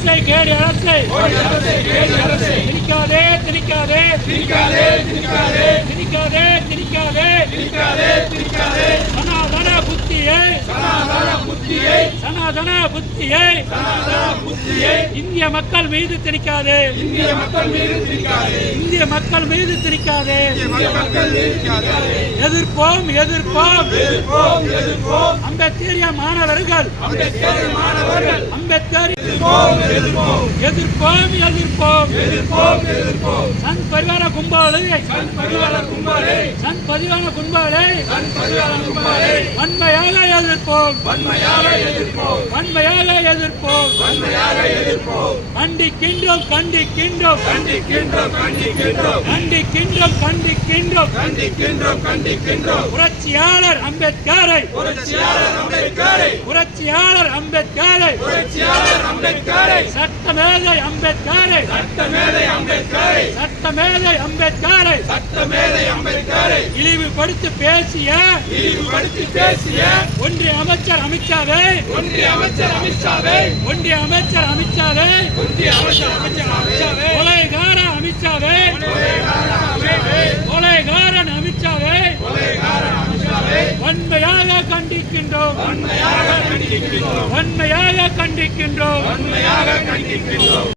அரசை கேடி அரசை திணிக்காதே திணிக்காதே. திணிக்காதே திணிக்காதே. திணிக்காதே திணிக்காதே. திணிக்காதே திணிக்காதே. சனாதன புத்தியை. சனாதன புத்தியை. சனாதன புத்தியை. சனாதன புத்தியை. இந்திய மக்கள் மீது திணிக்காதே. இந்திய மக்கள் மீது திணிக்காதே. இந்திய மக்கள் மீது திணிக்காதே. எதிர்ப்போம் எதிர்ப்போம். எதிர்ப்போம் எதிர்ப்போம். அம்பேத்கரிய மாணவர்கள். அம்பேத்கர் மாணவர்கள். அம்பேத்கர் எதிர்ப்போம் எதிர்ப்போம். எதிர்ப்போம் எதிர்ப்போம். எதிர்ப்போம் எதிர்ப்போம். சன் பரிவார கும்பலை சன் பரிவார கும்பலை சன் பதிவான கும்பலை சன் பரிவார கும்பலை வன்மையாக எதிர்ப்போம். வன்மையாக எதிர்ப்போம். வன்மையாக எதிர்ப்போம். வன்மையாக எதிர்ப்போம். கண்டிக்கின்றோம் கண்டிக்கின்றோம். கண்டிக்கின்றோம் கண்டிக்கின்றோம். கண்டிக்கின்றோம் கண்டிக்கின்றோம். கண்டிக்கின்றோம் கண்டிக்கின்றோம். புரட்சியாளர் அம்பேத்கரை. புரட்சியாளர் அம்பேத்கரை. புரட்சியாளர் அம்பேத்கரை. புரட்சியாளர் அம்பேத்கரை. சட்டமேதை அம்பேத்கரை. சட்டமேதை அம்பேத்கரை. சட்டமேதை அம்பேத்கரை. சட்டமேதை அம்பேத்கரை. இழிவுபடுத்தி பேசிய இழிவுபடுத்தி பேசிய ஒன்றிய அமைச்சர் அமித்ஷாவை ஒன்றிய அமைச்சர் அமித்ஷாவை. ஒன்றிய அமைச்சர் அமித்ஷாவை. ஒன்றிய அமைச்சர் அமைச்சர் அமித்ஷாவை. கொலைகார அமித்ஷாவை. கொலைகாரன் அமித்ஷாவை. வன்மையாக கண்டிக்கின்றோம். வன்மையாக கண்டிக்கின்றோம். வன்மையாக கண்டிக்கின்றோம். வன்மையாக கண்டிக்கின்றோம்.